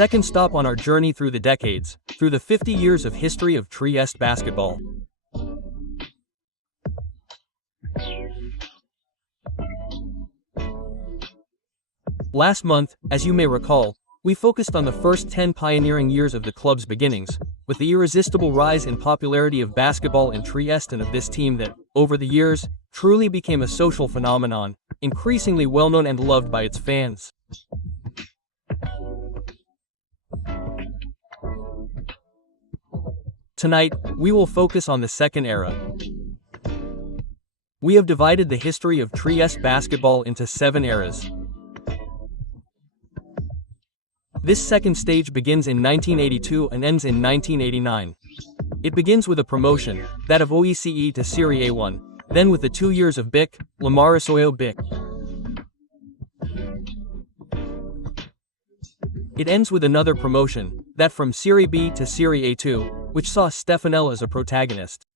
second stop on our journey through the decades, through the 50 years of history of Trieste basketball. Last month, as you may recall, we focused on the first 10 pioneering years of the club's beginnings, with the irresistible rise in popularity of basketball in Trieste and of this team that, over the years, truly became a social phenomenon, increasingly well-known and loved by its fans. Tonight, we will focus on the second era. We have divided the history of Trieste basketball into 7 eras. This second stage begins in 1982 and ends in 1989. It begins with a promotion, that of OECE to Serie A1, then with the 2 years of BIC, Lamarasoio BIC. It ends with another promotion, that from Serie B to Serie A2, which saw Stefanel as a protagonist.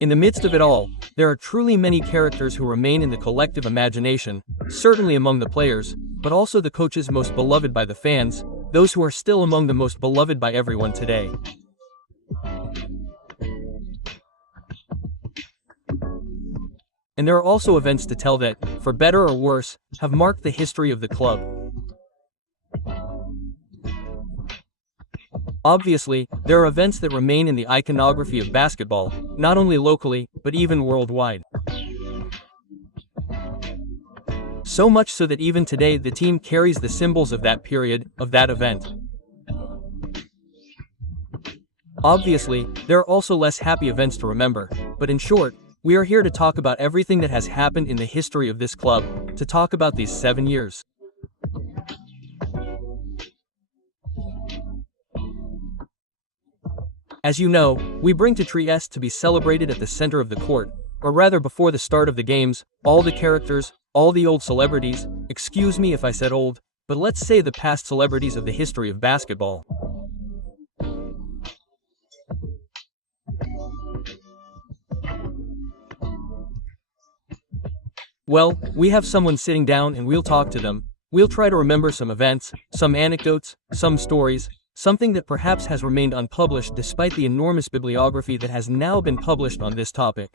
In the midst of it all, there are truly many characters who remain in the collective imagination, certainly among the players, but also the coaches most beloved by the fans, those who are still among the most beloved by everyone today. And there are also events to tell that, for better or worse, have marked the history of the club. Obviously, there are events that remain in the iconography of basketball, not only locally, but even worldwide. So much so that even today the team carries the symbols of that period, of that event. Obviously, there are also less happy events to remember, but in short, we are here to talk about everything that has happened in the history of this club, to talk about these 7 years. As you know, we bring to Trieste to be celebrated at the center of the court, or rather before the start of the games, all the characters, all the old celebrities, excuse me if I said old, but let's say the past celebrities of the history of basketball. Well, we have someone sitting down and we'll talk to them. We'll try to remember some events, some anecdotes, some stories, something that perhaps has remained unpublished despite the enormous bibliography that has now been published on this topic.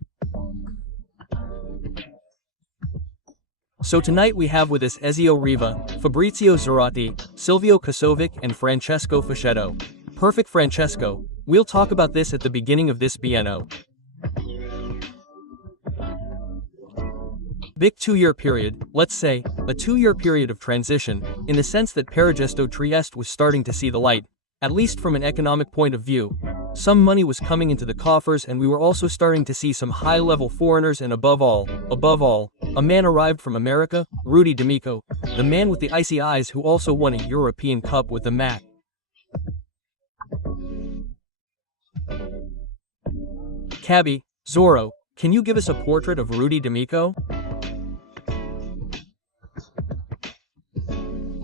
So tonight we have with us Ezio Riva, Fabrizio Zerotti, Silvio Kosovic and Francesco Fascetto. Perfect, Francesco, we'll talk about this at the beginning of this bienno. Big 2-year period, let's say, a 2-year period of transition, in the sense that Paragesto Trieste was starting to see the light, at least from an economic point of view. Some money was coming into the coffers and we were also starting to see some high-level foreigners and above all, a man arrived from America, Rudy D'Amico, the man with the icy eyes who also won a European Cup with the Mac. Cabby, Zorro, can you give us a portrait of Rudy D'Amico?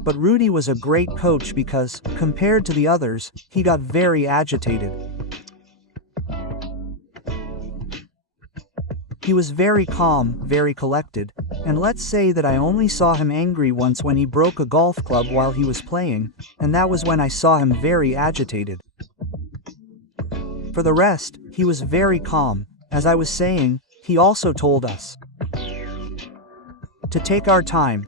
But Rudy was a great coach because, compared to the others, he got very agitated. He was very calm, very collected, and let's say that I only saw him angry once when he broke a golf club while he was playing, and that was when I saw him very agitated. For the rest, he was very calm. As I was saying, he also told us to take our time.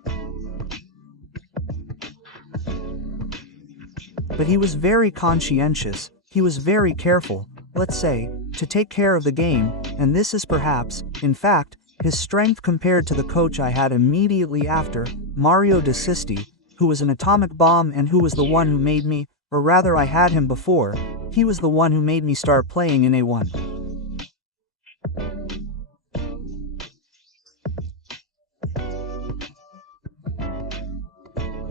But he was very conscientious, he was very careful, let's say, to take care of the game, and this is perhaps, in fact, his strength compared to the coach I had immediately after, Mario De Sisti, who was an atomic bomb and who was the one who made me, or rather I had him before, he was the one who made me start playing in A1.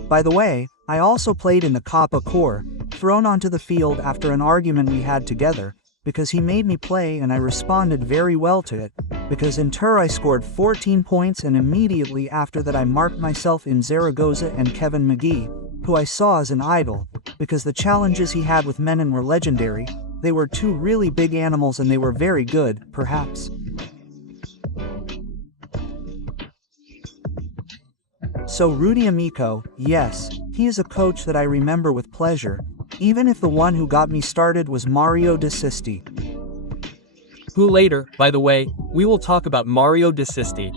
By the way, I also played in the Coppa Corps, thrown onto the field after an argument we had together, because he made me play and I responded very well to it, because in Tur I scored 14 points and immediately after that I marked myself in Zaragoza and Kevin McGee, who I saw as an idol, because the challenges he had with Menon were legendary, they were 2 really big animals and they were very good, perhaps. So Rudy Amico, yes, he is a coach that I remember with pleasure, even if the one who got me started was Mario De Sisti. Who later, by the way, we will talk about Mario De Sisti.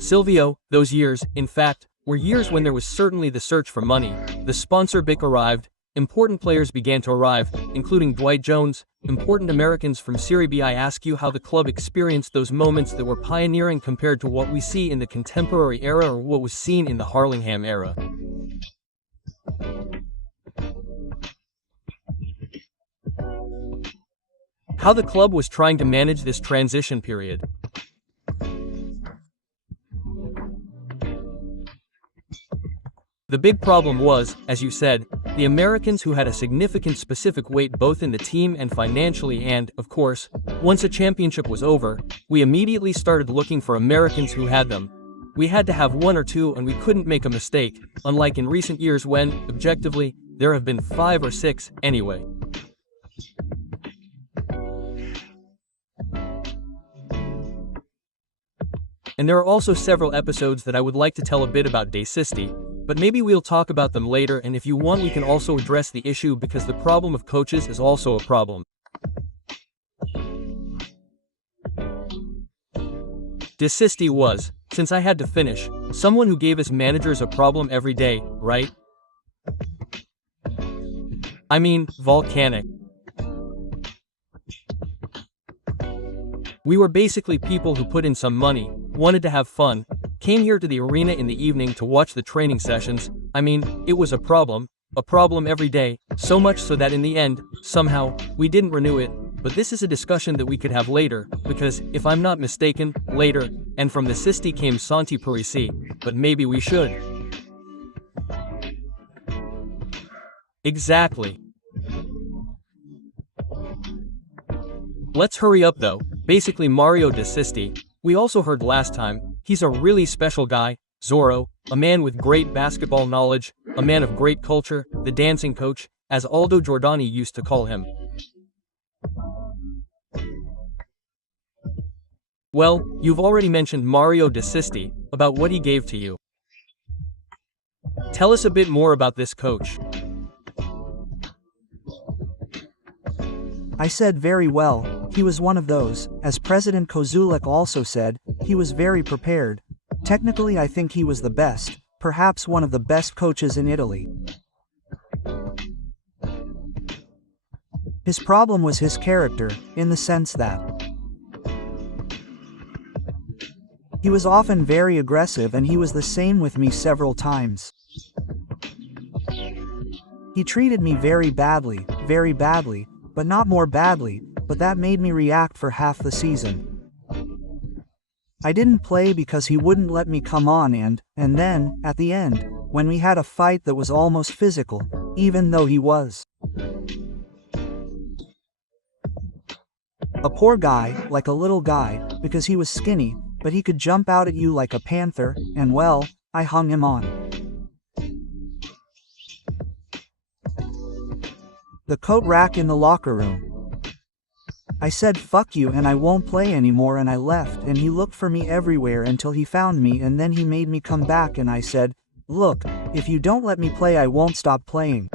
Silvio, those years, in fact, were years when there was certainly the search for money, the sponsor bic arrived, important players began to arrive, including Dwight Jones, important Americans from Serie B. I ask you how the club experienced those moments that were pioneering compared to what we see in the contemporary era or what was seen in the Harlingham era. How the club was trying to manage this transition period. The big problem was, as you said, the Americans who had a significant specific weight both in the team and financially and, of course, once a championship was over, we immediately started looking for Americans who had them. We had to have one or two and we couldn't make a mistake, unlike in recent years when, objectively, there have been 5 or 6, anyway. And there are also several episodes that I would like to tell a bit about De Sisti, but maybe we'll talk about them later, and if you want we can also address the issue because the problem of coaches is also a problem. De Sisti was, since I had to finish, someone who gave us managers a problem every day, right? I mean, volcanic. We were basically people who put in some money, wanted to have fun, came here to the arena in the evening to watch the training sessions. I mean, it was a problem every day, so much so that in the end, somehow, we didn't renew it, but this is a discussion that we could have later, because, if I'm not mistaken, later, and from the Sisti came Santi Parisi, but maybe we should. Exactly. Let's hurry up though. Basically Mario De Sisti, we also heard last time, he's a really special guy, Zorro, a man with great basketball knowledge, a man of great culture, the dancing coach, as Aldo Giordani used to call him. Well, you've already mentioned Mario De Sisti, about what he gave to you. Tell us a bit more about this coach. I said very well, he was one of those, as President Kozulek also said, he was very prepared. Technically I think he was the best, perhaps one of the best coaches in Italy. His problem was his character, in the sense that he was often very aggressive and he was the same with me several times. He treated me very badly, but not more badly, but that made me react for half the season. I didn't play because he wouldn't let me come on and then, at the end, when we had a fight that was almost physical, even though he was a poor guy, like a little guy, because he was skinny, but he could jump out at you like a panther, and well, I hung him on. The coat rack in the locker room. I said fuck you and I won't play anymore and I left and he looked for me everywhere until he found me and then he made me come back and I said, look, if you don't let me play I won't stop playing.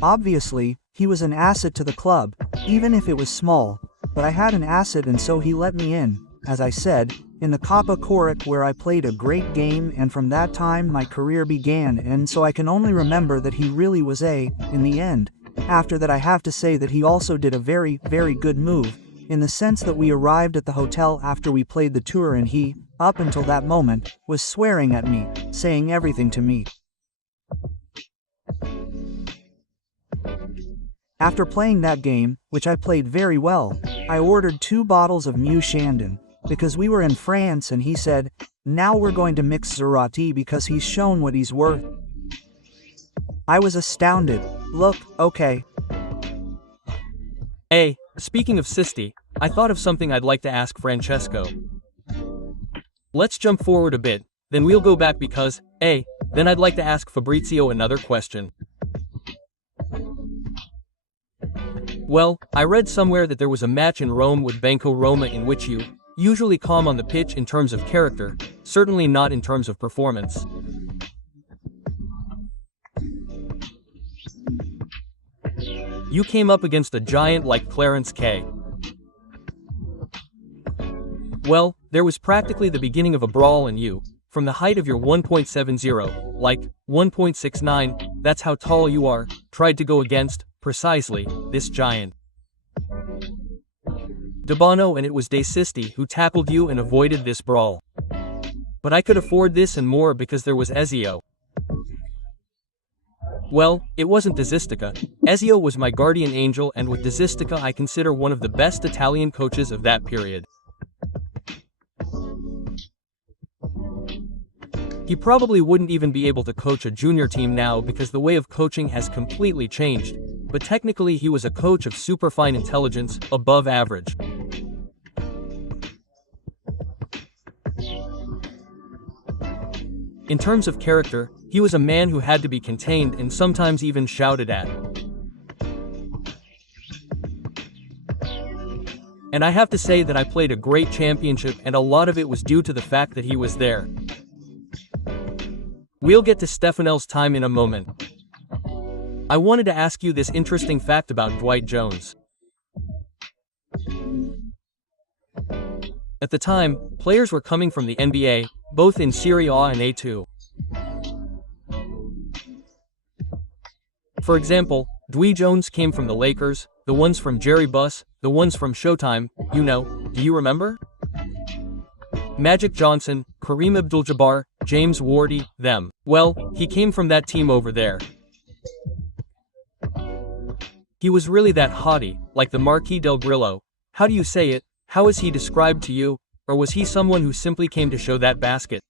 Obviously, he was an asset to the club, even if it was small, but I had an asset and so he let me in, as I said, in the Coppa Coric where I played a great game and from that time my career began and so I can only remember that he really was in the end. After that I have to say that he also did a very good move, in the sense that we arrived at the hotel after we played the tour and he, up until that moment, was swearing at me, saying everything to me. After playing that game, which I played very well, I ordered 2 bottles of New Chandon, because we were in France and he said, now we're going to mix Zerati because he's shown what he's worth. I was astounded. Look, okay. Hey, speaking of Sisti, I thought of something I'd like to ask Francesco. Let's jump forward a bit, then we'll go back because, then I'd like to ask Fabrizio another question. Well, I read somewhere that there was a match in Rome with Banco Roma in which you, usually calm on the pitch in terms of character, certainly not in terms of performance. You came up against a giant like Clarence K. Well, there was practically the beginning of a brawl and you, from the height of your 1.70, like 1.69, that's how tall you are, tried to go against, precisely, this giant. Debano, and it was De Sisti who tackled you and avoided this brawl. But I could afford this and more because there was Ezio. Well, it wasn't Desistica. Ezio was my guardian angel, and with Desistica I consider one of the best Italian coaches of that period. He probably wouldn't even be able to coach a junior team now because the way of coaching has completely changed, but technically he was a coach of superfine intelligence, above average. In terms of character, he was a man who had to be contained and sometimes even shouted at. And I have to say that I played a great championship, and a lot of it was due to the fact that he was there. We'll get to Stefanel's time in a moment. I wanted to ask you this interesting fact about Dwight Jones. At the time, players were coming from the NBA, both in Serie A and A2. For example, Dwight Jones came from the Lakers, the ones from Jerry Buss, the ones from Showtime, you know, do you remember? Magic Johnson, Kareem Abdul-Jabbar, James Worthy, them. Well, he came from that team over there. He was really that haughty, like the Marquis del Grillo. How do you say it? How is he described to you? Or was he someone who simply came to show that basket?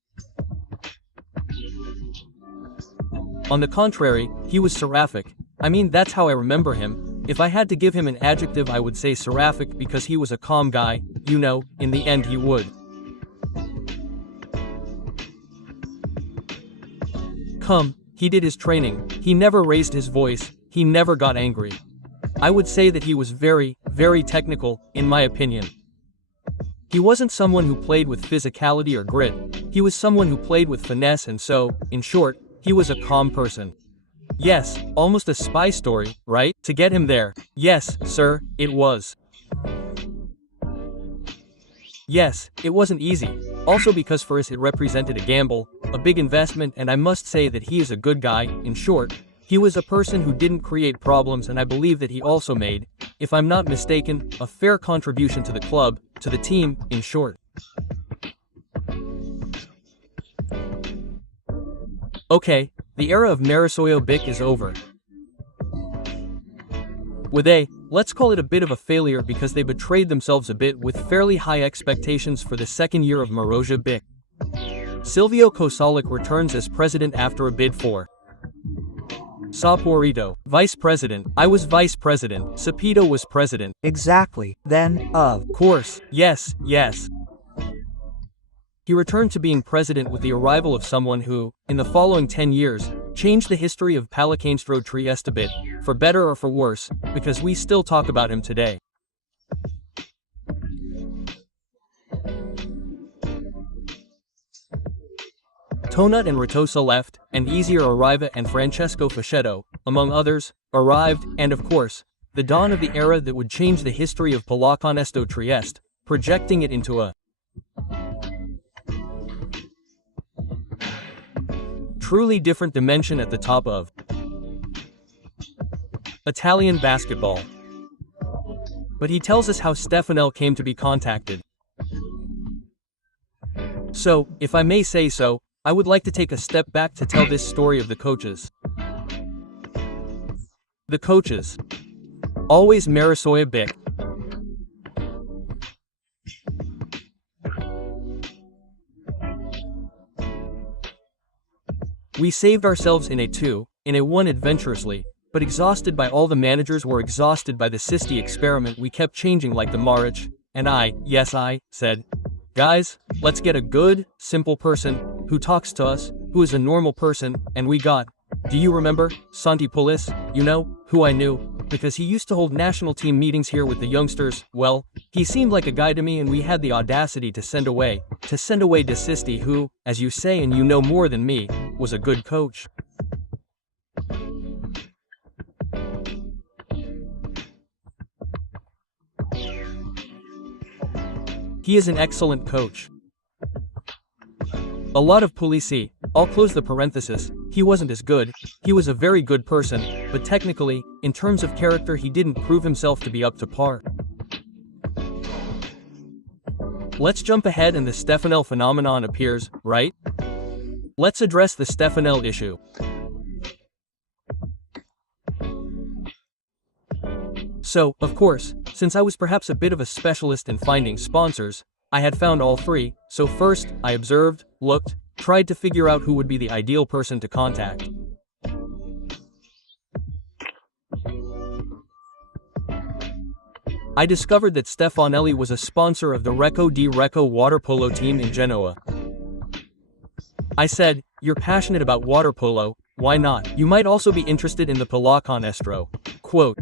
On the contrary, he was seraphic. I mean, that's how I remember him. If I had to give him an adjective, I would say seraphic because he was a calm guy, you know, in the end he would. He did his training, he never raised his voice, he never got angry. I would say that he was very, very technical, in my opinion. He wasn't someone who played with physicality or grit, he was someone who played with finesse, and so, in short, he was a calm person. Yes, almost a spy story, right? To get him there. Yes, sir, it was. Yes, it wasn't easy. Also because for us it represented a gamble, a big investment, and I must say that he is a good guy. In short, he was a person who didn't create problems, and I believe that he also made, if I'm not mistaken, a fair contribution to the club, to the team, in short. Okay, the era of Marisoyo Bic is over. With let's call it a bit of a failure because they betrayed themselves a bit with fairly high expectations for the second year of Maroja Bic. Silvio Kosalik returns as president after a bid for Saporito, vice president. I was vice president. Sapito was president. Exactly. Then, of course, yes. He returned to being president with the arrival of someone who, in the following 10 years, changed the history of Pallacanestro Trieste a bit, for better or for worse, because we still talk about him today. Tonut and Ritosa left, and Easier Arriva and Francesco Fascetto, among others, arrived, and of course, the dawn of the era that would change the history of Pallacanestro Trieste, projecting it into a truly different dimension at the top of Italian basketball. But he tells us how Stefanel came to be contacted. So, if I may say so, I would like to take a step back to tell this story of the coaches. The coaches. Always Marisoyo Bic. We saved ourselves in a 2, in a 1 adventurously, but exhausted by all the managers were exhausted by the Sisti experiment. We kept changing like the Marich, and I said, guys, let's get a good, simple person, who talks to us, who is a normal person, and we got, do you remember, Santi Polis, you know, who I knew, because he used to hold national team meetings here with the youngsters. Well, he seemed like a guy to me, and we had the audacity to send away Desisti, who, as you say and you know more than me, was a good coach. He is an excellent coach. A lot of Pulisi. I'll close the parenthesis. He wasn't as good. He was a very good person, but technically, in terms of character, he didn't prove himself to be up to par. Let's jump ahead and the Stefanel phenomenon appears, right? Let's address the Stefanel issue. So, of course, since I was perhaps a bit of a specialist in finding sponsors, I had found all three. So first, I observed, looked, tried to figure out who would be the ideal person to contact. I discovered that Stefanelli was a sponsor of the Recco di Recco water polo team in Genoa. I said, "You're passionate about water polo, why not? You might also be interested in the pallacanestro." Quote.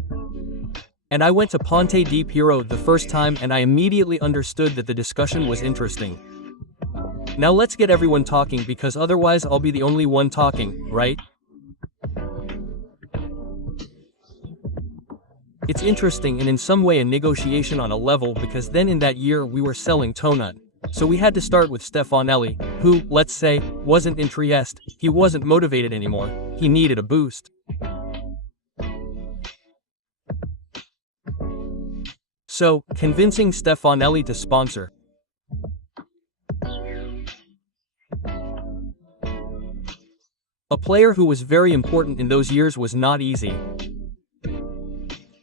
And I went to Ponte di Piero the first time, and I immediately understood that the discussion was interesting. Now let's get everyone talking, because otherwise I'll be the only one talking, right? It's interesting and in some way a negotiation on a level, because then in that year we were selling Tonut. So we had to start with Stefanelli, who, let's say, wasn't in Trieste. He wasn't motivated anymore. He needed a boost. So, convincing Stefanelli to sponsor. A player who was very important in those years was not easy.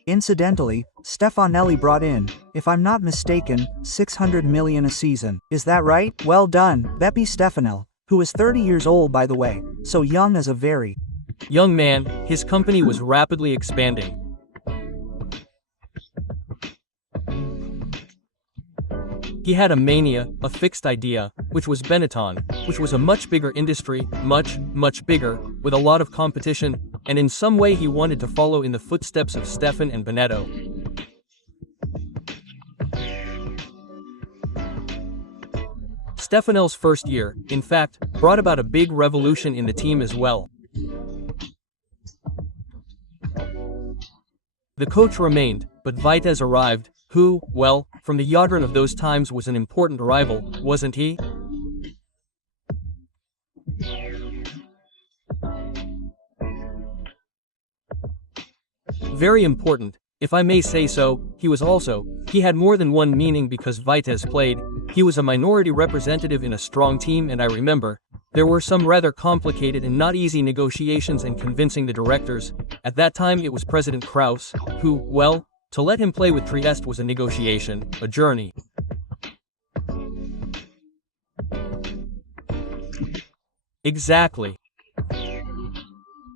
Incidentally, Stefanelli brought in, if I'm not mistaken, 600 million a season. Is that right? Well done, Beppe Stefanel, who is 30 years old by the way, so young as a very young man. His company was rapidly expanding. He had a mania, a fixed idea, which was Benetton, which was a much bigger industry, much bigger, with a lot of competition, and in some way he wanted to follow in the footsteps of Stefan and Benetto. Stefanel's first year, in fact, brought about a big revolution in the team as well. The coach remained, but Vitesse arrived, who, well, from the Jadran of those times was an important rival, wasn't he? Very important, if I may say so. He had more than one meaning, because Vitesse played, he was a minority representative in a strong team, and I remember, there were some rather complicated and not easy negotiations and convincing the directors. At that time it was President Kraus, who, well, to let him play with Trieste was a negotiation, a journey. Exactly.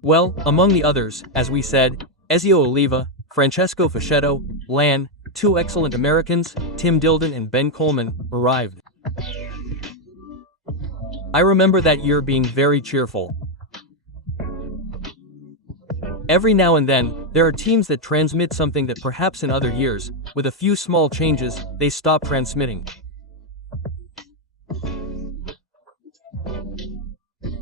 Well, among the others, as we said, Ezio Oliva, Francesco Fascetto, Lan, two excellent Americans, Tim Dilden and Ben Coleman, arrived. I remember that year being very cheerful. Every now and then, there are teams that transmit something that perhaps in other years, with a few small changes, they stop transmitting.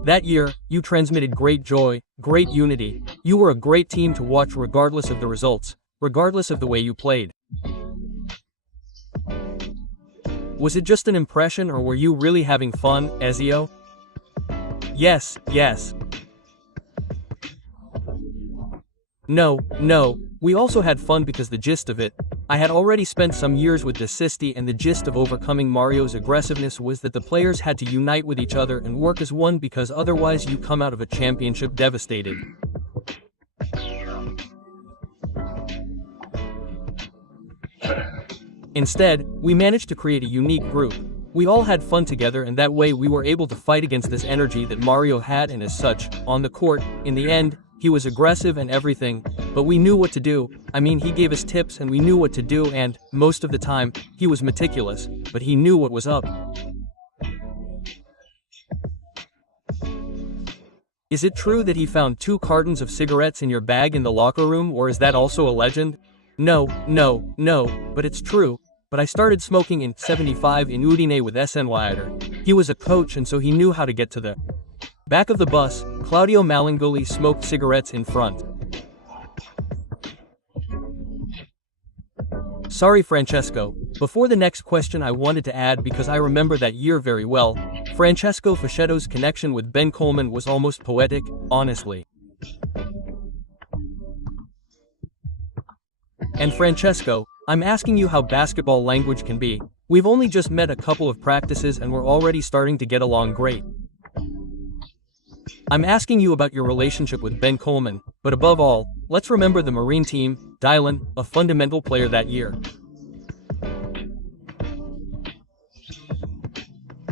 That year, you transmitted great joy, great unity. You were a great team to watch regardless of the results, regardless of the way you played. Was it just an impression, or were you really having fun, Ezio? Yes. No, we also had fun because the gist of it, I had already spent some years with Desisti, and the gist of overcoming Mario's aggressiveness was that the players had to unite with each other and work as one, because otherwise you come out of a championship devastated. Instead, we managed to create a unique group. We all had fun together, and that way we were able to fight against this energy that Mario had, and as such, on the court, in the end, he was aggressive and everything, but we knew what to do. I mean, he gave us tips and we knew what to do, and, most of the time, he was meticulous, but he knew what was up. Is it true that he found 2 cartons of cigarettes in your bag in the locker room, or is that also a legend? No, but it's true. But I started smoking in '75 in Udine with SNYider. He was a coach and so he knew how to get to the back of the bus. Claudio Malangoli smoked cigarettes in front. Sorry Francesco, before the next question I wanted to add, because I remember that year very well, Francesco Facetto's connection with Ben Coleman was almost poetic, honestly. And Francesco, I'm asking you how basketball language can be. We've only just met a couple of practices and we're already starting to get along great. I'm asking you about your relationship with Ben Coleman, but above all, let's remember the Marine team, Dylan, a fundamental player that year.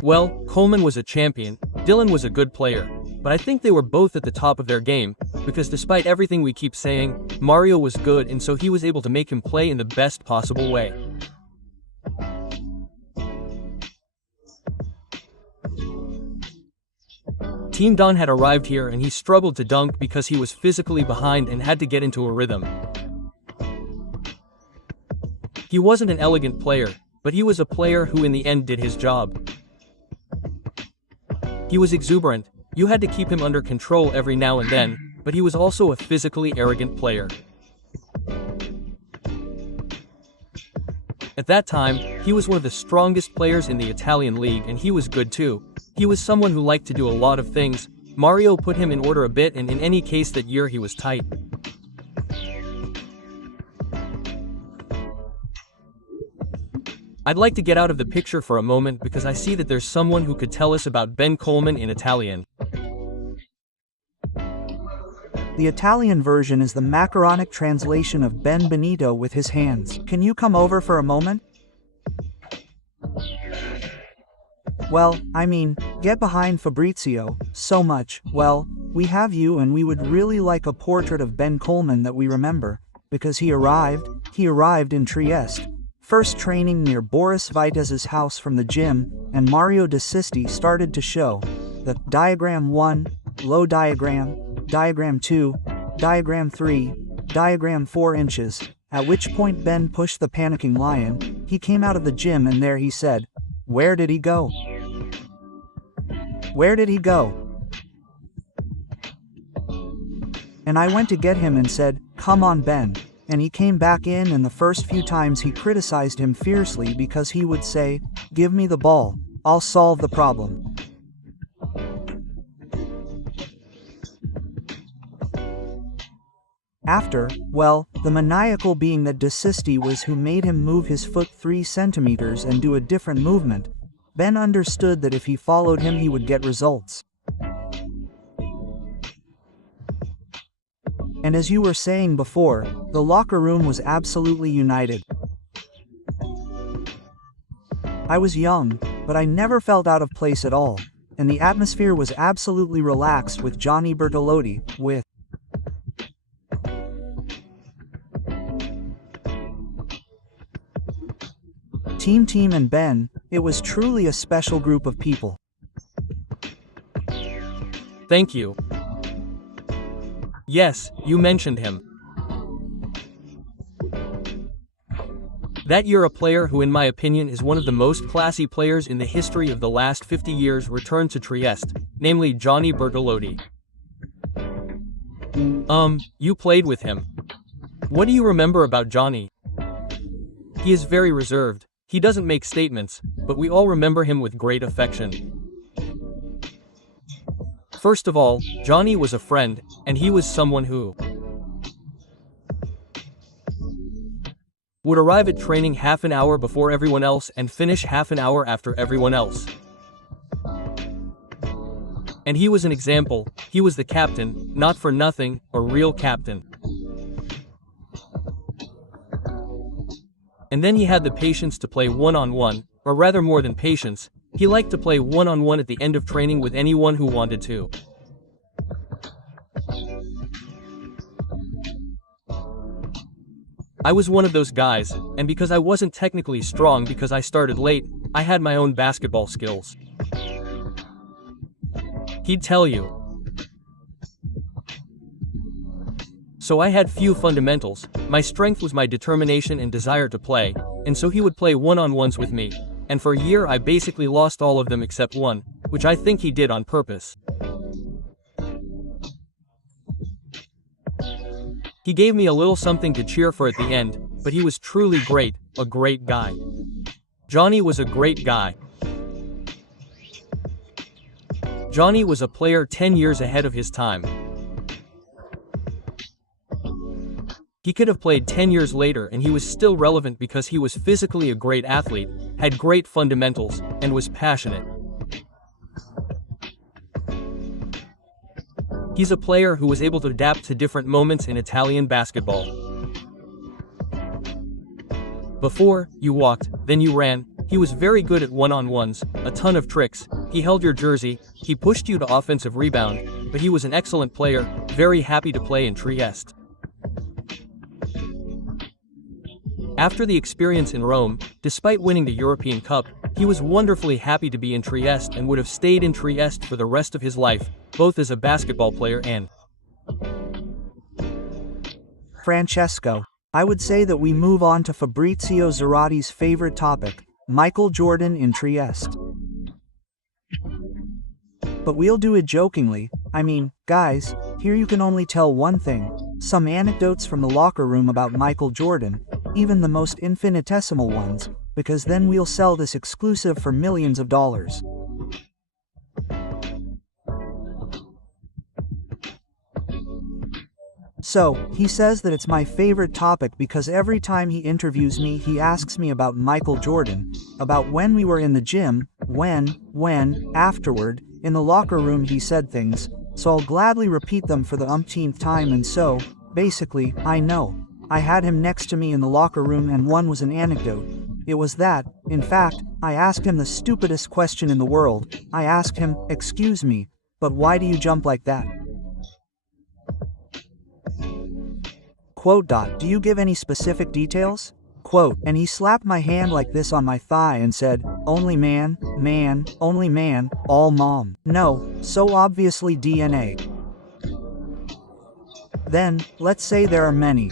Well, Coleman was a champion, Dylan was a good player, but I think they were both at the top of their game, because despite everything we keep saying, Mario was good and so he was able to make him play in the best possible way. Team Don had arrived here and he struggled to dunk because he was physically behind and had to get into a rhythm. He wasn't an elegant player, but he was a player who in the end did his job. He was exuberant, you had to keep him under control every now and then, but he was also a physically arrogant player. At that time, he was one of the strongest players in the Italian league and he was good too. He was someone who liked to do a lot of things. Mario put him in order a bit and in any case that year he was tight. I'd like to get out of the picture for a moment because I see that there's someone who could tell us about Ben Coleman in Italian. The Italian version is the macaronic translation of Ben Benito with his hands. Can you come over for a moment? Well, I mean, get behind Fabrizio, so much. Well, we have you and we would really like a portrait of Ben Coleman that we remember, because he arrived in Trieste. First training near Boris Vitez's house from the gym, and Mario De Sisti started to show. The diagram 1, low diagram, diagram 2, diagram 3, diagram 4 inches, at which point Ben pushed the panicking lion. He came out of the gym and there he said, "Where did he go? Where did he go?" And I went to get him and said, "Come on Ben." And he came back in and the first few times he criticized him fiercely because he would say, "Give me the ball, I'll solve the problem." After, well, the maniacal being that De Sisti was who made him move his foot 3 centimeters and do a different movement, Ben understood that if he followed him he would get results. And as you were saying before, the locker room was absolutely united. I was young, but I never felt out of place at all, and the atmosphere was absolutely relaxed with Johnny Bertolotti, with Team and Ben. It was truly a special group of people. Thank you. Yes, you mentioned him. That year a player who in my opinion is one of the most classy players in the history of the last 50 years returned to Trieste, namely Johnny Bertolotti. You played with him. What do you remember about Johnny? He is very reserved, he doesn't make statements, but we all remember him with great affection. First of all, Johnny was a friend, and he was someone who would arrive at training half an hour before everyone else and finish half an hour after everyone else. And he was an example, he was the captain, not for nothing, a real captain. And then he had the patience to play one-on-one, or rather more than patience, he liked to play one-on-one at the end of training with anyone who wanted to. I was one of those guys, and because I wasn't technically strong because I started late, I had my own basketball skills. He'd tell you. So I had few fundamentals, my strength was my determination and desire to play, and so he would play one-on-ones with me, and for a year I basically lost all of them except one, which I think he did on purpose. He gave me a little something to cheer for at the end, but he was truly great, a great guy. Johnny was a great guy. Johnny was a player 10 years ahead of his time. He could have played 10 years later and he was still relevant because he was physically a great athlete, had great fundamentals, and was passionate. He's a player who was able to adapt to different moments in Italian basketball. Before, you walked, then you ran. He was very good at one-on-ones, a ton of tricks, he held your jersey, he pushed you to offensive rebound, but he was an excellent player, very happy to play in Trieste. After the experience in Rome, despite winning the European Cup, he was wonderfully happy to be in Trieste and would have stayed in Trieste for the rest of his life, both as a basketball player and Francesco. I would say that we move on to Fabrizio Zarati's favorite topic, Michael Jordan in Trieste. But we'll do it jokingly. I mean, guys, here you can only tell one thing, some anecdotes from the locker room about Michael Jordan, even the most infinitesimal ones, because then we'll sell this exclusive for millions of dollars. So, he says that it's my favorite topic because every time he interviews me he asks me about Michael Jordan, about when we were in the gym, when, afterward, in the locker room he said things, so I'll gladly repeat them for the umpteenth time and so, basically, I know. I had him next to me in the locker room and one was an anecdote. It was that, in fact, I asked him the stupidest question in the world. I asked him, "Excuse me, but why do you jump like that?" Quote. Do you give any specific details? Quote, and he slapped my hand like this on my thigh and said, "Only man, only man, all mom." No, so obviously DNA. Then, let's say there are many.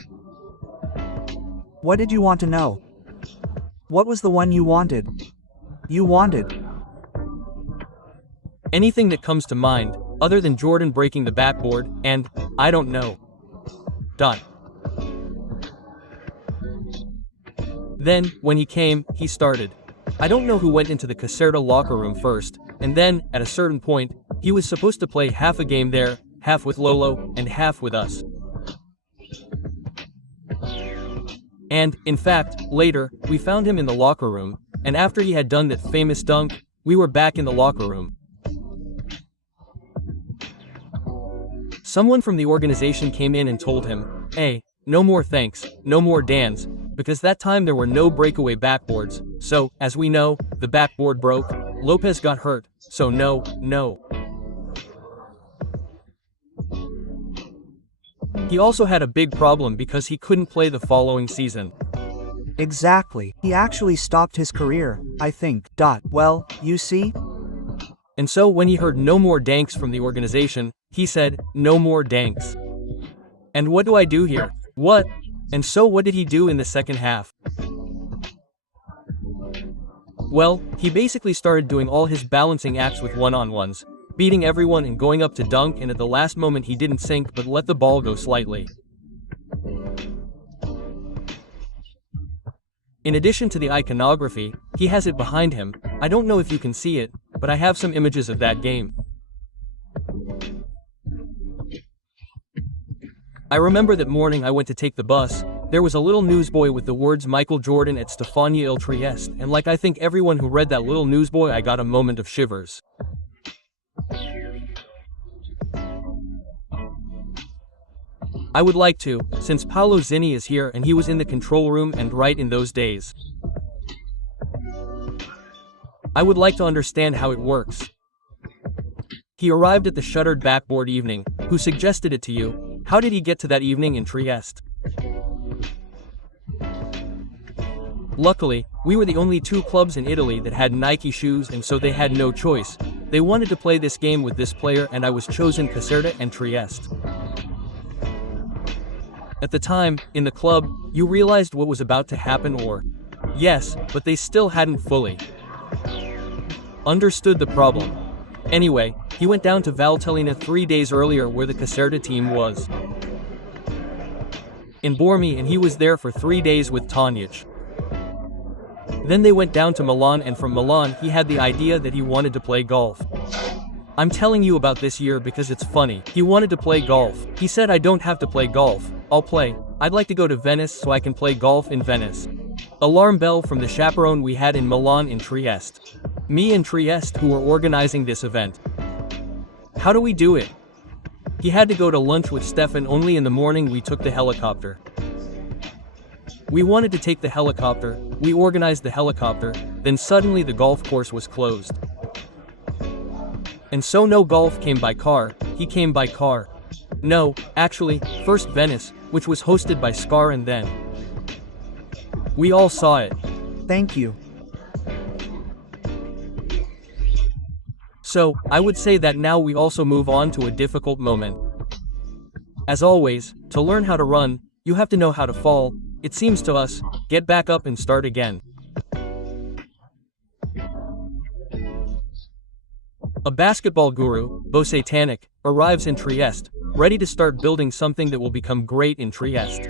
What did you want to know? What was the one you wanted? You wanted anything that comes to mind, other than Jordan breaking the backboard, and, I don't know. Then, when he came, he started. I don't know who went into the Caserta locker room first, and then, at a certain point, he was supposed to play half a game there, half with Lolo, and half with us. And, in fact, later, we found him in the locker room, and after he had done that famous dunk, we were back in the locker room. Someone from the organization came in and told him, "Hey, no more thanks, no more Dans," because that time there were no breakaway backboards, so, as we know, the backboard broke, Lopez got hurt, so no. He also had a big problem because he couldn't play the following season. Exactly. He actually stopped his career, I think. Well, you see? And so when he heard no more danks from the organization, he said, "No more danks. And what do I do here? What?" And so what did he do in the second half? Well, he basically started doing all his balancing acts with one-on-ones, beating everyone and going up to dunk, and at the last moment he didn't sink but let the ball go slightly. In addition to the iconography, he has it behind him. I don't know if you can see it, but I have some images of that game. I remember that morning I went to take the bus, there was a little newsboy with the words Michael Jordan at Stefania il Trieste, and like I think everyone who read that little newsboy, I got a moment of shivers. I would like to, since Paolo Zinni is here and he was in the control room and right in those days. I would like to understand how it works. He arrived at the shuttered backboard evening. Who suggested it to you? How did he get to that evening in Trieste? Luckily, we were the only two clubs in Italy that had Nike shoes, and so they had no choice. They wanted to play this game with this player and I was chosen Caserta and Trieste. At the time, in the club, you realized what was about to happen or... Yes, but they still hadn't fully understood the problem. Anyway, he went down to Valtellina 3 days earlier where the Caserta team was in Bormi, and he was there for 3 days with Tanjic. Then they went down to Milan, and from Milan he had the idea that he wanted to play golf. I'm telling you about this year because it's funny. He wanted to play golf. He said, I don't have to play golf, I'll play. I'd like to go to Venice so I can play golf in Venice. Alarm bell from the chaperone we had in Milan and Trieste. Me and Trieste who were organizing this event. How do we do it? He had to go to lunch with Stefan. Only in the morning we took the helicopter. We wanted to take the helicopter, we organized the helicopter, then suddenly the golf course was closed. And so no golf came by car, he came by car. No, actually, first Venice, which was hosted by Scar, and then we all saw it. Thank you. So, I would say that now we also move on to a difficult moment. As always, to learn how to run, you have to know how to fall, it seems to us, get back up and start again. A basketball guru, Bo Satanic, arrives in Trieste, ready to start building something that will become great in Trieste.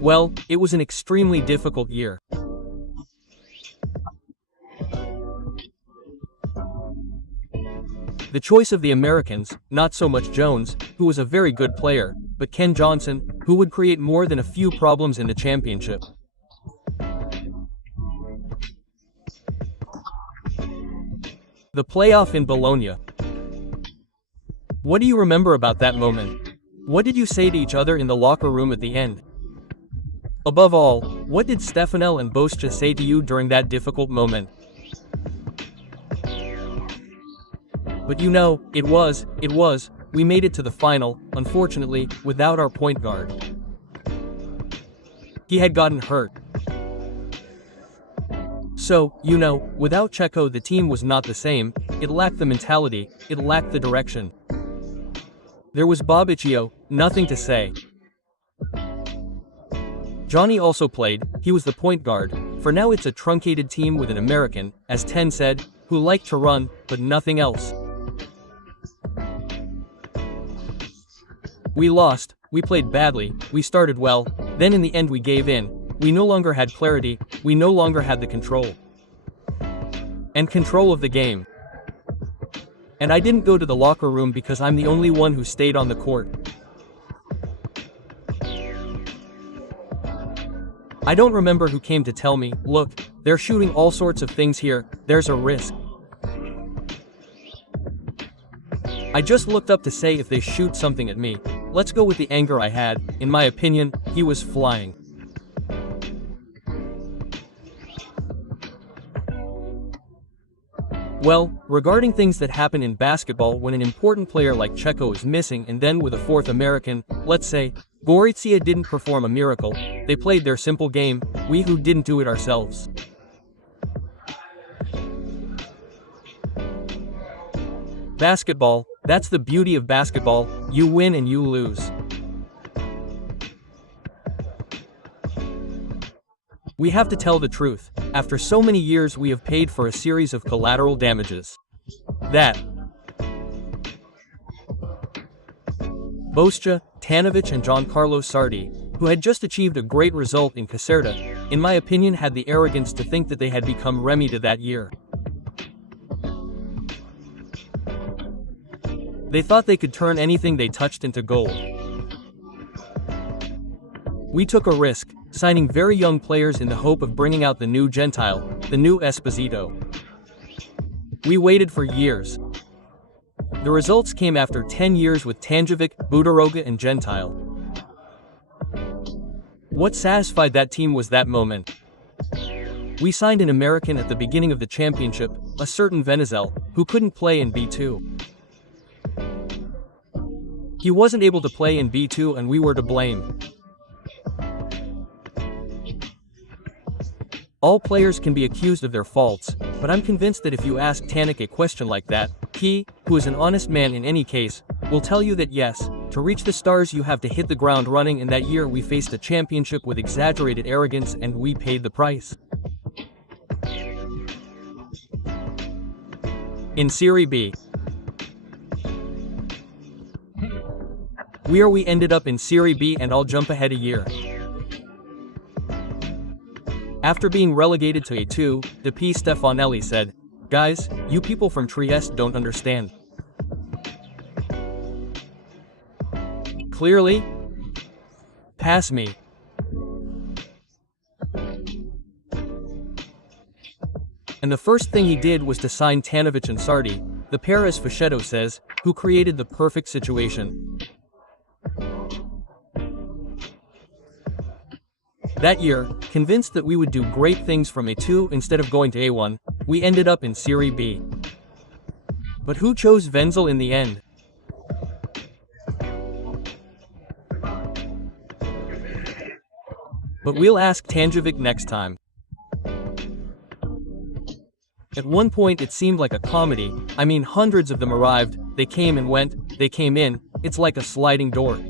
Well, it was an extremely difficult year. The choice of the Americans, not so much Jones, who was a very good player, but Ken Johnson, who would create more than a few problems in the championship. The playoff in Bologna. What do you remember about that moment? What did you say to each other in the locker room at the end? Above all, what did Stefanel and Boscia say to you during that difficult moment? But you know, it was, we made it to the final, unfortunately, without our point guard. He had gotten hurt. So, you know, without Checo the team was not the same, it lacked the mentality, it lacked the direction. There was Bobicchio, nothing to say. Johnny also played, he was the point guard, for now it's a truncated team with an American, as Ten said, who liked to run, but nothing else. We lost, we played badly, we started well, then in the end we gave in, we no longer had clarity, we no longer had the control. And control of the game. And I didn't go to the locker room because I'm the only one who stayed on the court. I don't remember who came to tell me, look, they're shooting all sorts of things here, there's a risk. I just looked up to say if they shoot something at me, let's go with the anger I had, in my opinion, he was flying. Well, regarding things that happen in basketball when an important player like Checo is missing and then with a fourth American, let's say, Gorizia didn't perform a miracle, they played their simple game, we who didn't do it ourselves. Basketball, that's the beauty of basketball, you win and you lose. We have to tell the truth, after so many years we have paid for a series of collateral damages. That Boscia, Tanovic and Giancarlo Sardi, who had just achieved a great result in Caserta, in my opinion had the arrogance to think that they had become Remida that year. They thought they could turn anything they touched into gold. We took a risk, signing very young players in the hope of bringing out the new Gentile, the new Esposito. We waited for years. The results came after 10 years with Tanjevic, Budaroga and Gentile. What satisfied that team was that moment. We signed an American at the beginning of the championship, a certain Venizel, who couldn't play in B2. He wasn't able to play in B2 and we were to blame. All players can be accused of their faults, but I'm convinced that if you ask Tanik a question like that, he, who is an honest man in any case, will tell you that yes, to reach the stars you have to hit the ground running, and that year we faced a championship with exaggerated arrogance and we paid the price. In Serie B, we ended up in Serie B, and I'll jump ahead a year. After being relegated to A2, De Stefanelli said, "Guys, you people from Trieste don't understand. Clearly? Pass me." And the first thing he did was to sign Tanovic and Sardi, the pair, as Fascetto says, who created the perfect situation. That year, convinced that we would do great things from A2 instead of going to A1, we ended up in Serie B. But who chose Wenzel in the end? But we'll ask Tanjevic next time. At one point it seemed like a comedy. I mean, hundreds of them arrived, they came and went, they came in, it's like a sliding door.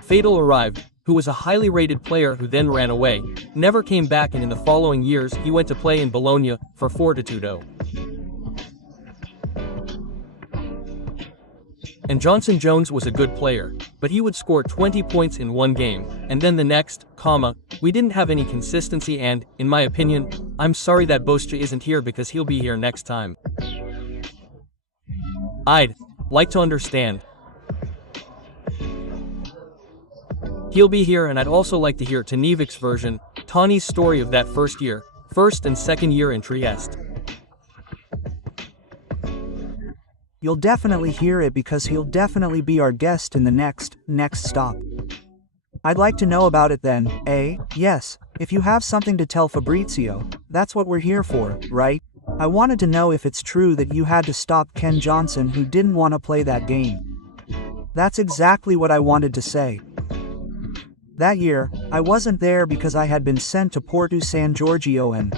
Fatal arrived, who was a highly rated player who then ran away, never came back, and in the following years he went to play in Bologna for Fortitudo. And Johnson Jones was a good player, but he would score 20 points in one game, and then the next, we didn't have any consistency, and, in my opinion, I'm sorry that Boscia isn't here because he'll be here next time. I'd like to understand. He'll be here, and I'd also like to hear Tanevic's version, Tawny's story of that first and second year in Trieste. You'll definitely hear it because he'll definitely be our guest in the next stop. I'd like to know about it then, eh? Yes, if you have something to tell Fabrizio, that's what we're here for, right? I wanted to know if it's true that you had to stop Ken Johnson, who didn't want to play that game. That's exactly what I wanted to say. That year, I wasn't there because I had been sent to Porto San Giorgio and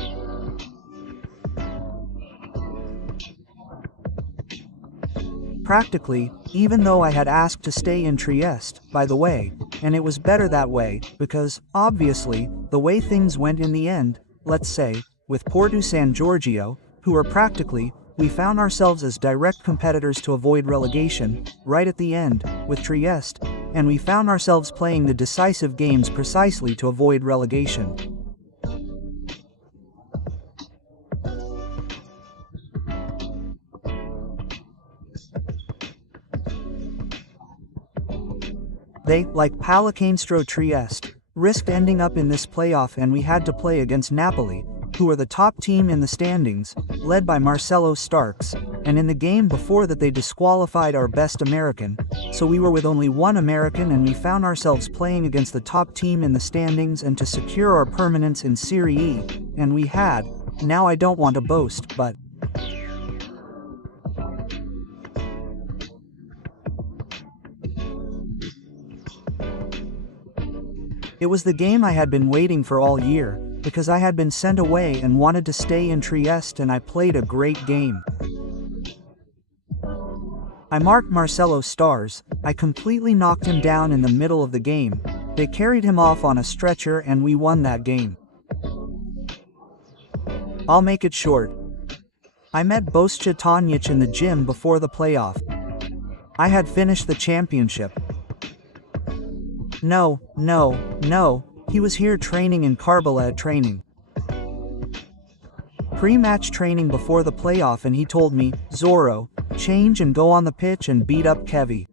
practically, even though I had asked to stay in Trieste, by the way, and it was better that way, because, obviously, the way things went in the end, let's say, with Porto San Giorgio, who were practically, we found ourselves as direct competitors to avoid relegation, right at the end, with Trieste, and we found ourselves playing the decisive games precisely to avoid relegation. They, like Pallacanestro Trieste, risked ending up in this playoff, and we had to play against Napoli, who were the top team in the standings, led by Marcelo Starks, and in the game before that they disqualified our best American, so we were with only one American, and we found ourselves playing against the top team in the standings and to secure our permanence in Serie E, and we had, now I don't want to boast, but it was the game I had been waiting for all year, because I had been sent away and wanted to stay in Trieste, and I played a great game. I marked Marcelo's stars, I completely knocked him down in the middle of the game, they carried him off on a stretcher, and we won that game. I'll make it short. I met Boscia Tonic in the gym before the playoff. I had finished the championship. No, he was here training in Carbala training. Pre-match training before the playoff, and he told me, Zorro, change and go on the pitch and beat up Kevy.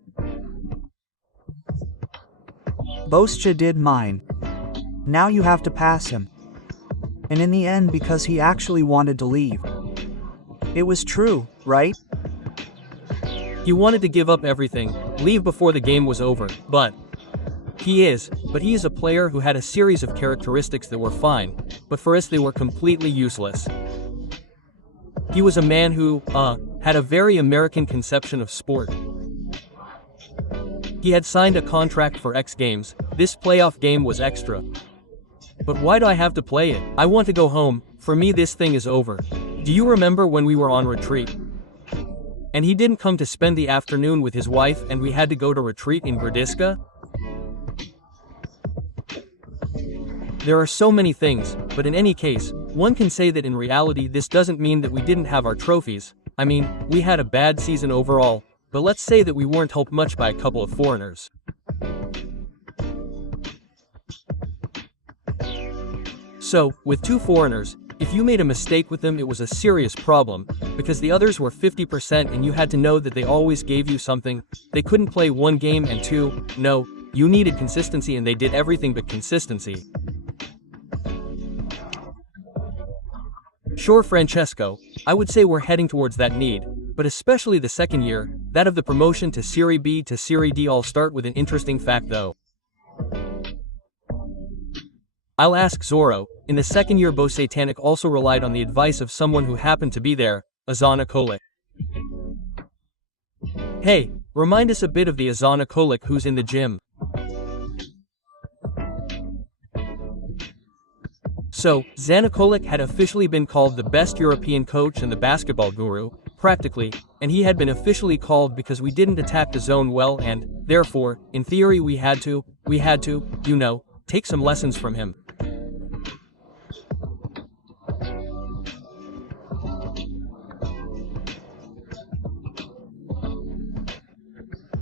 Boscia did mine. Now you have to pass him. And in the end, because he actually wanted to leave. It was true, right? He wanted to give up everything, leave before the game was over, but he is a player who had a series of characteristics that were fine, but for us they were completely useless. He was a man who, had a very American conception of sport. He had signed a contract for X games, this playoff game was extra. But why do I have to play it? I want to go home. For me this thing is over. Do you remember when we were on retreat? And he didn't come to spend the afternoon with his wife and we had to go to retreat in Gradiska? There are so many things, but in any case, one can say that in reality this doesn't mean that we didn't have our trophies. I mean, we had a bad season overall, but let's say that we weren't helped much by a couple of foreigners. So, with 2 foreigners, if you made a mistake with them it was a serious problem, because the others were 50% and you had to know that they always gave you something. They couldn't play 1 game and 2, no, you needed consistency and they did everything but consistency. Sure, Francesco, I would say we're heading towards that need, but especially the second year, that of the promotion to Serie B to Serie D. I'll start with an interesting fact though. I'll ask Zorro. In the second year Bo Satanic also relied on the advice of someone who happened to be there, Azana Kolik. Hey, remind us a bit of the Azana Kolik who's in the gym. So, Zana Kolik had officially been called the best European coach and the basketball guru, practically, and he had been officially called because we didn't attack the zone well and, therefore, in theory we had to, you know, take some lessons from him.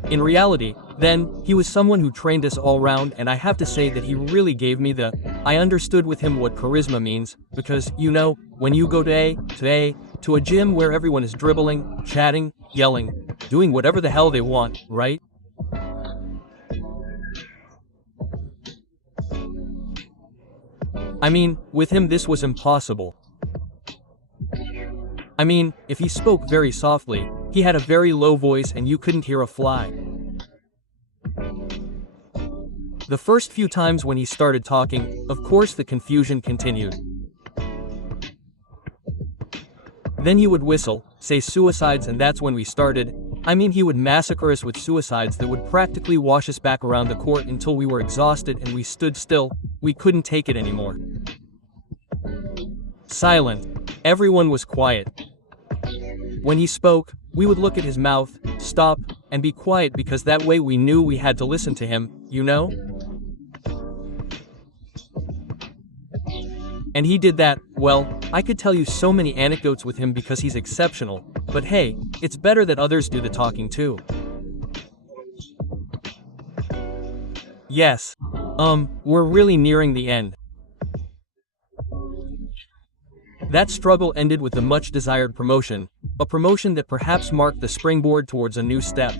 In reality, then, he was someone who trained us all round and I have to say that he really gave me the, I understood with him what charisma means, because, you know, when you go to a gym where everyone is dribbling, chatting, yelling, doing whatever the hell they want, right? I mean, with him this was impossible. I mean, if he spoke very softly, he had a very low voice and you couldn't hear a fly. The first few times when he started talking, of course the confusion continued. Then he would whistle, say suicides, and that's when we started. I mean, he would massacre us with suicides that would practically wash us back around the court until we were exhausted and we stood still. We couldn't take it anymore. Silent. Everyone was quiet. When he spoke, we would look at his mouth, stop, and be quiet because that way we knew we had to listen to him, you know? And he did that. Well, I could tell you so many anecdotes with him because he's exceptional, but hey, it's better that others do the talking too. Yes. We're really nearing the end. That struggle ended with the much-desired promotion, a promotion that perhaps marked the springboard towards a new step.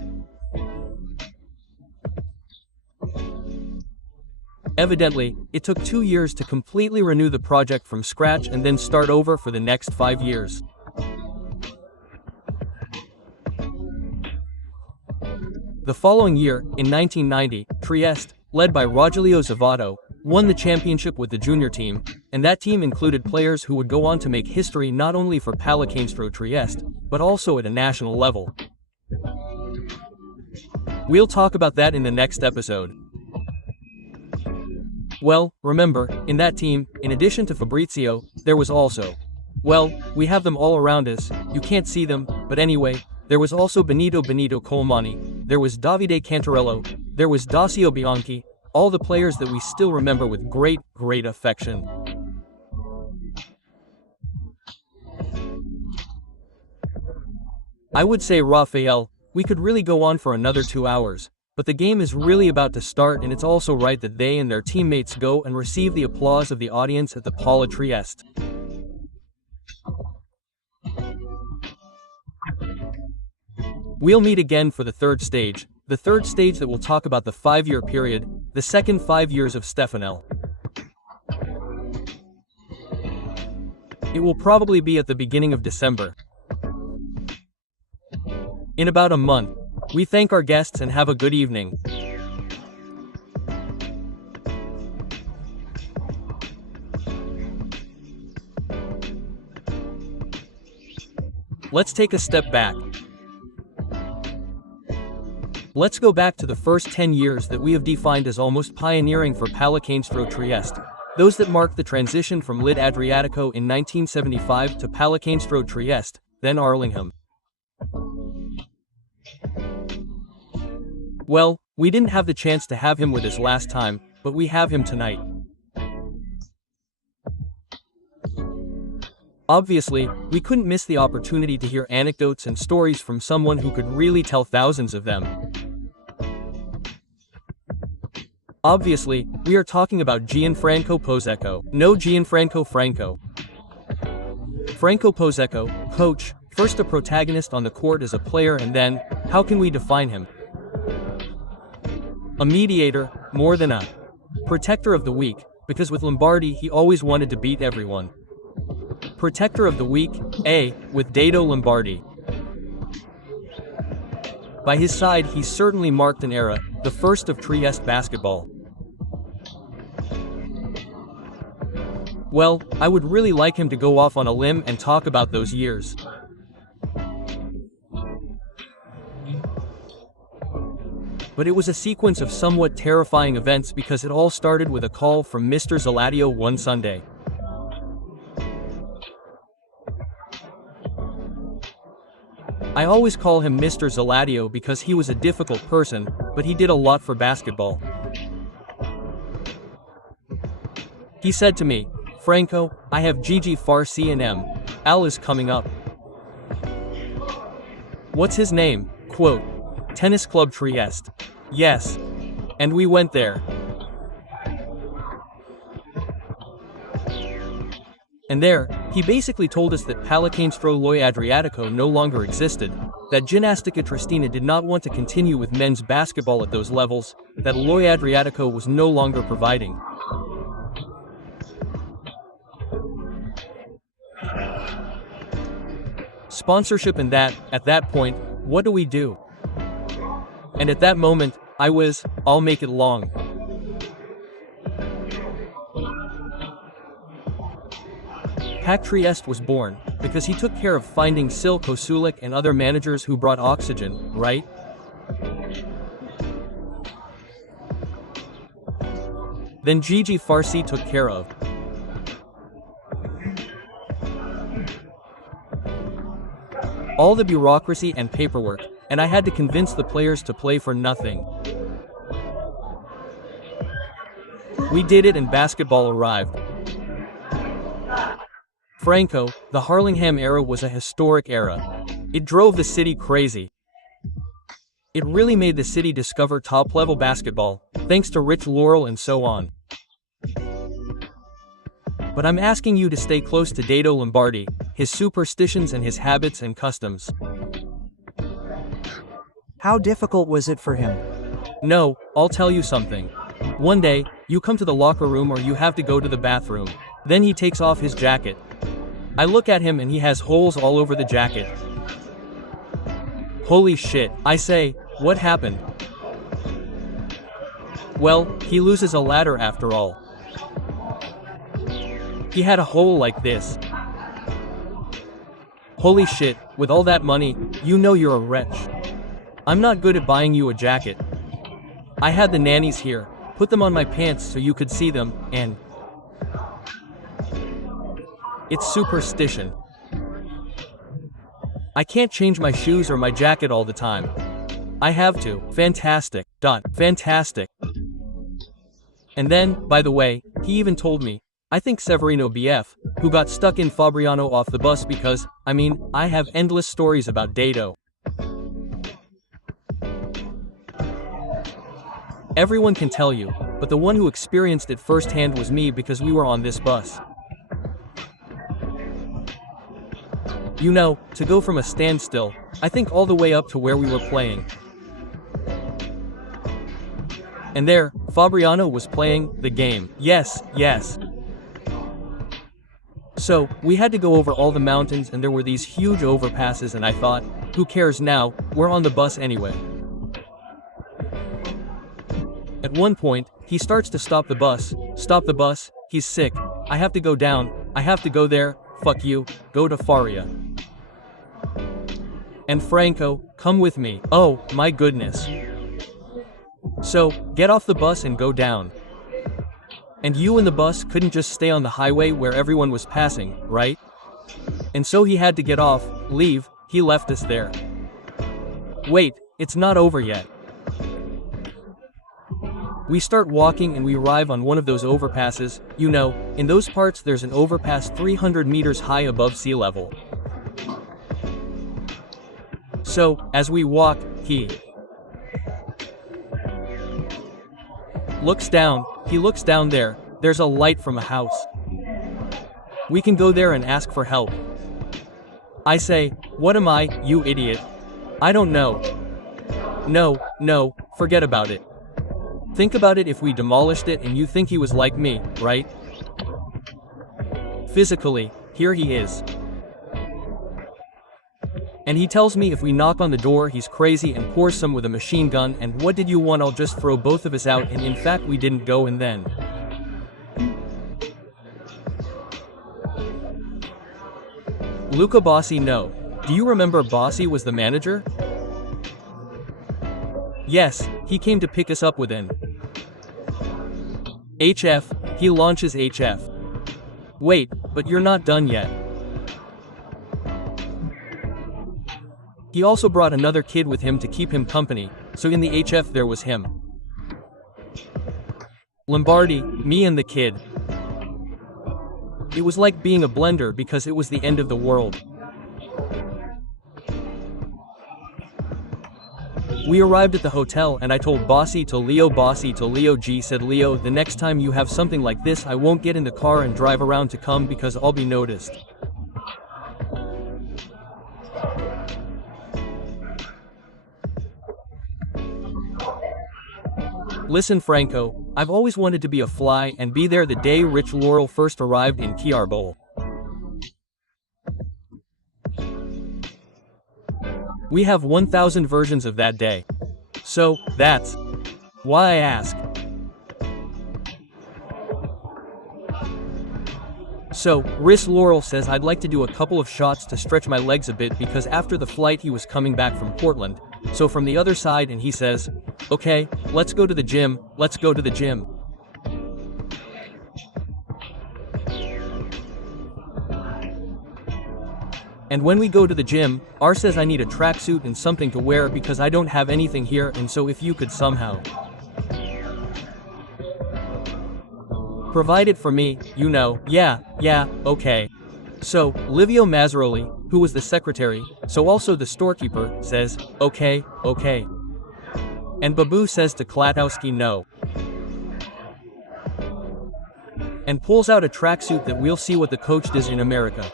Evidently, it took 2 years to completely renew the project from scratch and then start over for the next 5 years. The following year, in 1990, Trieste, led by Rogelio Zavato, won the championship with the junior team, and that team included players who would go on to make history not only for Pallacanestro Trieste, but also at a national level. We'll talk about that in the next episode. Well, remember, in that team, in addition to Fabrizio, there was also, well, we have them all around us, you can't see them, but anyway, there was also Benito Colmani, there was Davide Cantarello, there was Dacio Bianchi, all the players that we still remember with great affection. I would say, Raphael, we could really go on for another 2 hours, but the game is really about to start and it's also right that they and their teammates go and receive the applause of the audience at the Pala Trieste. We'll meet again for the third stage that will talk about the 5-year period, the second 5 years of Stefanel. It will probably be at the beginning of December. In about a month. We thank our guests and have a good evening. Let's take a step back. Let's go back to the first 10 years that we have defined as almost pioneering for Pallacanestro Trieste. those that marked the transition from Lid Adriatico in 1975 to Pallacanestro Trieste, then Arlingham. Well, we didn't have the chance to have him with us last time, but we have him tonight. Obviously, we couldn't miss the opportunity to hear anecdotes and stories from someone who could really tell thousands of them. Obviously, we are talking about Gianfranco Pozzecco. No Gianfranco Franco. Franco Pozzecco, coach, first a protagonist on the court as a player and then, how can we define him? A mediator, more than a protector of the weak, because with Lombardi he always wanted to beat everyone. Protector of the weak, with Dato Lombardi. By his side he certainly marked an era, the first of Trieste basketball. Well, I would really like him to go off on a limb and talk about those years. But it was a sequence of somewhat terrifying events because it all started with a call from Mr. Zaladio one Sunday. I always call him Mr. Zaladio because he was a difficult person, but he did a lot for basketball. He said to me, "Franco, I have Gigi Farsi and Al is coming up. What's his name? Quote, Tennis Club Trieste. Yes. And we went there. And there, he basically told us that Pallacanestro Loi Adriatico no longer existed, that Ginnastica Triestina did not want to continue with men's basketball at those levels, that Loi Adriatico was no longer providing sponsorship and that, at that point, what do we do? And at that moment, I was, I'll make it long. PAC Trieste was born, because he took care of finding Sil Kosulik and other managers who brought oxygen, right? Then Gigi Farsi took care of all the bureaucracy and paperwork, and I had to convince the players to play for nothing. We did it and basketball arrived. Franco, the Harlingham era was a historic era. It drove the city crazy. It really made the city discover top-level basketball, thanks to Rich Laurel and so on. But I'm asking you to stay close to Dato Lombardi, his superstitions and his habits and customs. How difficult was it for him? No, I'll tell you something. One day, you come to the locker room or you have to go to the bathroom. Then he takes off his jacket. I look at him and he has holes all over the jacket. Holy shit, I say, what happened? Well, he loses a ladder after all. He had a hole like this. Holy shit, with all that money, you know you're a wretch. I'm not good at buying you a jacket. I had the nannies here, put them on my pants so you could see them, and it's superstition. I can't change my shoes or my jacket all the time. I have to. Fantastic. Fantastic. And then, by the way, he even told me, I think Severino BF, who got stuck in Fabriano off the bus because, I have endless stories about Dato. Everyone can tell you, but the one who experienced it firsthand was me because we were on this bus. You know, to go from a standstill, I think all the way up to where we were playing. And there, Fabriano was playing the game. Yes. So, we had to go over all the mountains and there were these huge overpasses and I thought, who cares now, we're on the bus anyway. At one point, he starts to stop the bus, he's sick, I have to go down, I have to go there, fuck you, go to Faria. And Franco, come with me, oh, my goodness. So, get off the bus and go down. And you and the bus couldn't just stay on the highway where everyone was passing, right? And so he had to get off, leave, he left us there. Wait, it's not over yet. We start walking and we arrive on one of those overpasses. You know, in those parts there's an overpass 300 meters high above sea level. So, as we walk, he looks down there, there's a light from a house. We can go there and ask for help. I say, what am I, you idiot? I don't know. No, forget about it. Think about it if we demolished it and you think he was like me, right? Physically, here he is. And he tells me if we knock on the door he's crazy and pours some with a machine gun, and what did you want, I'll just throw both of us out, and in fact we didn't go. And then Luca Bossi. No. Do you remember Bossi was the manager? Yes, he came to pick us up within HF, he launches HF. Wait, but you're not done yet. He also brought another kid with him to keep him company, so in the HF there was him, Lombardi, me and the kid. It was like being a blender because it was the end of the world. We arrived at the hotel and I told Bossi to Leo G said, Leo, the next time you have something like this I won't get in the car and drive around to come because I'll be noticed. Listen Franco, I've always wanted to be a fly and be there the day Rich Laurel first arrived in Kiarbol. We have 1,000 versions of that day. So, that's why I ask. So, Rich Laurel says I'd like to do a couple of shots to stretch my legs a bit because after the flight he was coming back from Portland, so from the other side, and he says, okay, let's go to the gym. And when we go to the gym, R says I need a tracksuit and something to wear because I don't have anything here, and so if you could somehow provide it for me, you know, yeah, okay. So, Livio Mazzaroli, who was the secretary, so also the storekeeper, says, okay. And Babu says to Klatowski no. And pulls out a tracksuit that we'll see what the coach does in America.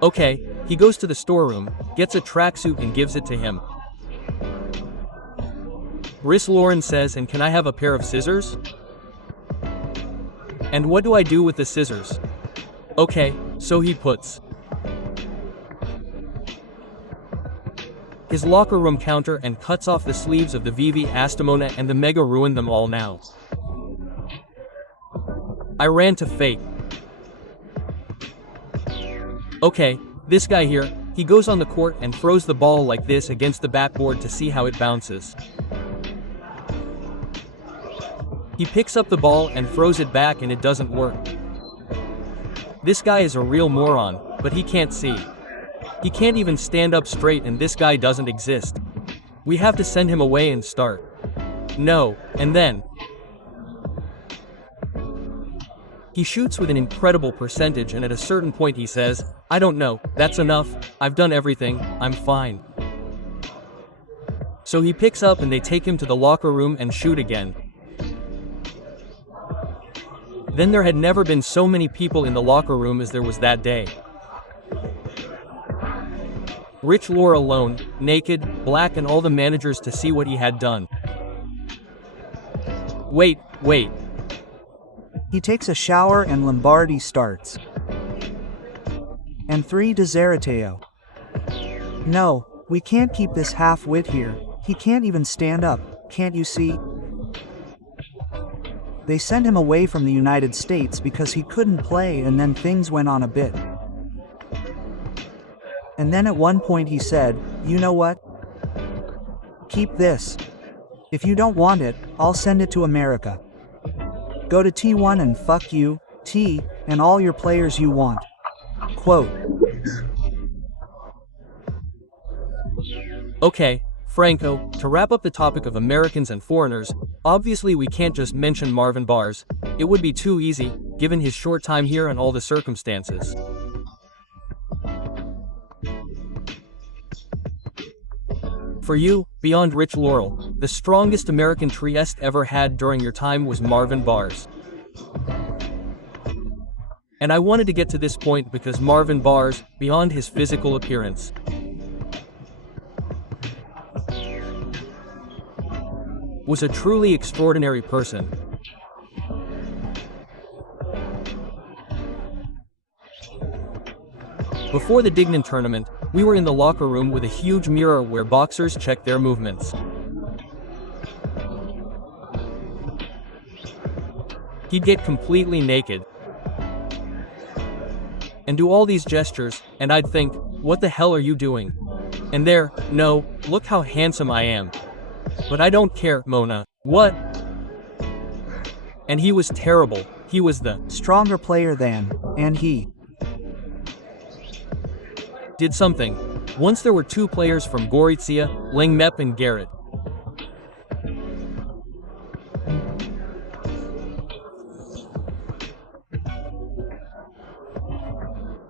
Okay, he goes to the storeroom, gets a tracksuit and gives it to him. Rich Lauren says, and can I have a pair of scissors? And what do I do with the scissors? Okay, so he puts his locker room counter and cuts off the sleeves of the Vivi Astamona and the Mega ruined them all now. I ran to fake. Okay, this guy here, he goes on the court and throws the ball like this against the backboard to see how it bounces. He picks up the ball and throws it back and it doesn't work. This guy is a real moron, but he can't see. He can't even stand up straight, and this guy doesn't exist. We have to send him away and start. No, and then he shoots with an incredible percentage, and at a certain point he says, I don't know, that's enough, I've done everything, I'm fine. So he picks up and they take him to the locker room and shoot again. Then there had never been so many people in the locker room as there was that day. Rich Laura alone, naked, black, and all the managers to see what he had done. Wait. He takes a shower and Lombardi starts. And 3 Deseriteo. No, we can't keep this half-wit here. He can't even stand up, can't you see? They sent him away from the United States because he couldn't play, and then things went on a bit. And then at one point he said, you know what? Keep this. If you don't want it, I'll send it to America. Go to T1 and fuck you, T, and all your players you want. Quote. Okay, Franco, to wrap up the topic of Americans and foreigners, obviously we can't just mention Marvin Bars. It would be too easy, given his short time here and all the circumstances. For you, beyond Rich Laurel, the strongest American Trieste ever had during your time was Marvin Bars. And I wanted to get to this point because Marvin Bars, beyond his physical appearance, was a truly extraordinary person. Before the Dignan tournament, we were in the locker room with a huge mirror where boxers check their movements. He'd get completely naked and do all these gestures, and I'd think, what the hell are you doing? And there, no, look how handsome I am. But I don't care, Mona. What? And he was terrible. He was the stronger player than, and he did something. Once there were two players from Gorizia, Langmep and Garrett.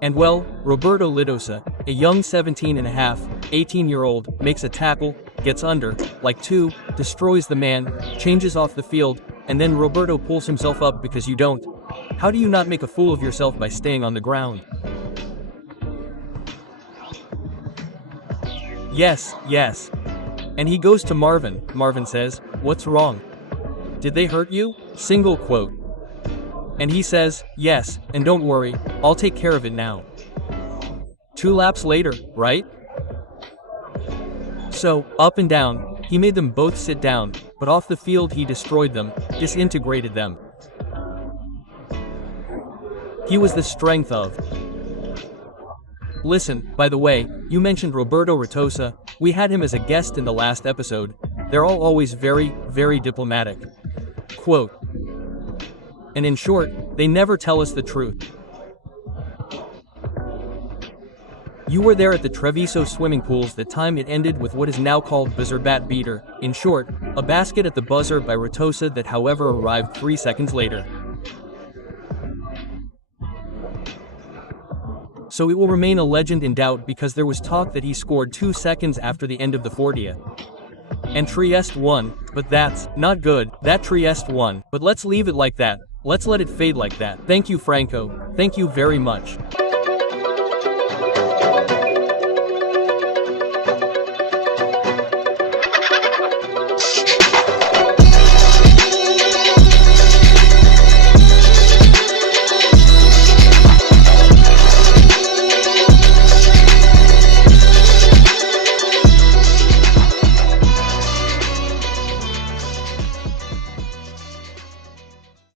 And well, Roberto Lidosa, a young 18-year-old, makes a tackle, gets under, like two, destroys the man, changes off the field, and then Roberto pulls himself up because you don't. How do you not make a fool of yourself by staying on the ground? Yes, yes. And he goes to Marvin. Marvin says, "What's wrong? Did they hurt you?" Single quote. And he says, "Yes, and don't worry, I'll take care of it now." 2 laps later, right? So, up and down, he made them both sit down, but off the field he destroyed them, disintegrated them. He was the strength of. Listen, by the way, you mentioned Roberto Ritosa. We had him as a guest in the last episode. They're all always very, very diplomatic. Quote. And in short, they never tell us the truth. You were there at the Treviso swimming pools the time it ended with what is now called buzzer bat beater. In short, a basket at the buzzer by Ritosa that however arrived 3 seconds later. So it will remain a legend in doubt because there was talk that he scored 2 seconds after the end of the 40th. And Trieste won, but that's not good. That Trieste won, but let's leave it like that. Let's let it fade like that. Thank you, Franco. Thank you very much.